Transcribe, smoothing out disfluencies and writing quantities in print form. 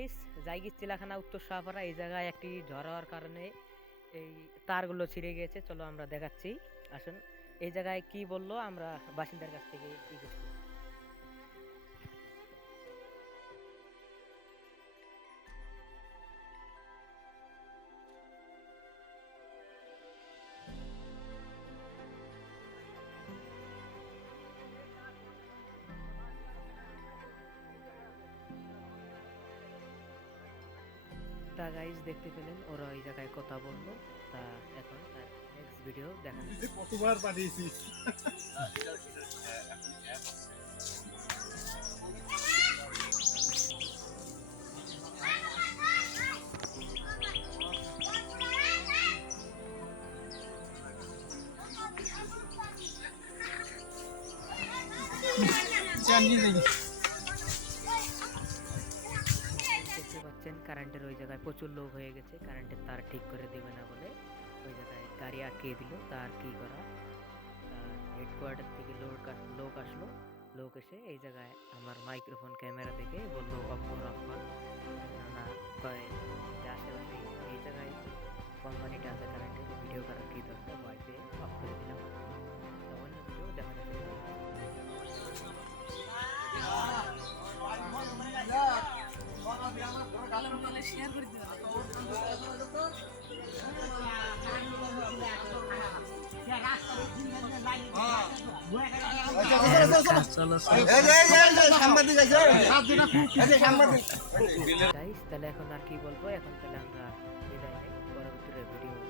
Guys জায়গি Chilakhana উত্তর শাহপাড়া এই জায়গায় একটি ঝড় হওয়ার কারণে এই তারগুলো ছিঁড়ে গিয়েছে। চলো আমরা দেখাচ্ছি, আসুন। এই জায়গায় কি বললো আমরা বাসিন্দার কাছ থেকে কি করছি। তা গাইস দেখতে পেলেন ওরা ওই জায়গায় কথা বললো। তা এখন তার নেক্সট ভিডিও দেখানো কতবার পাঠিয়েছি। দেখতে পাচ্ছেন কারেন্টের ওই জায়গায় প্রচুর লোক হয়ে গেছে, কারেন্টের তার ঠিক করে দেবে না বলে ওই জায়গায় গাড়ি আটকিয়ে দিল। তার কি করা, হেডকোয়ার্টার থেকে লোক আসলো। লোক এসে এই জায়গায় আমার মাইক্রোফোন ক্যামেরা দেখে বললো অফ কর অফ কর। না কয় যে আশেপাশে এই জায়গায় কোম্পানিটা আছে কারেন্টের, ভিডিও করার কি দরকার, ভয় পেয়ে অফ করে দিলাম। অন্য ভিডিও দেখানো শেয়ার করে দিও। তাহলে এখন আর কি বলবো, এখন তাহলে আমরা বিদায় নেই, পরবর্তী ভিডিও